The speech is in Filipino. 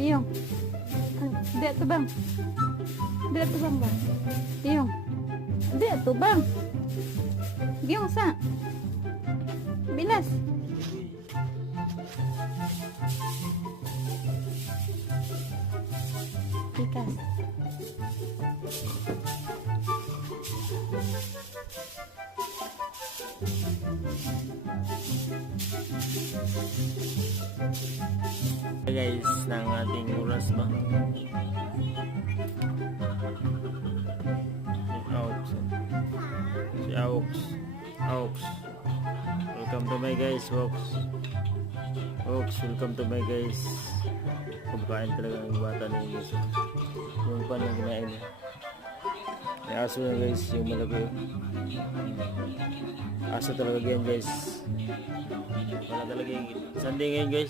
Iyong. Di ito bang? Di ito bang ba? Iyong. Di ito bang? Iyong sa? Bilas. Ikas. Guys, ng ating oras ba? Si Aux. Aux. Welcome to my guys, Aux. Aux, welcome to my guys. Kumakain talaga ng bata na guys. Yung pan yung kinain niya. May aso na guys, yung malaki. Aso talaga yan guys. Wala talaga yung Sunday ngayon guys.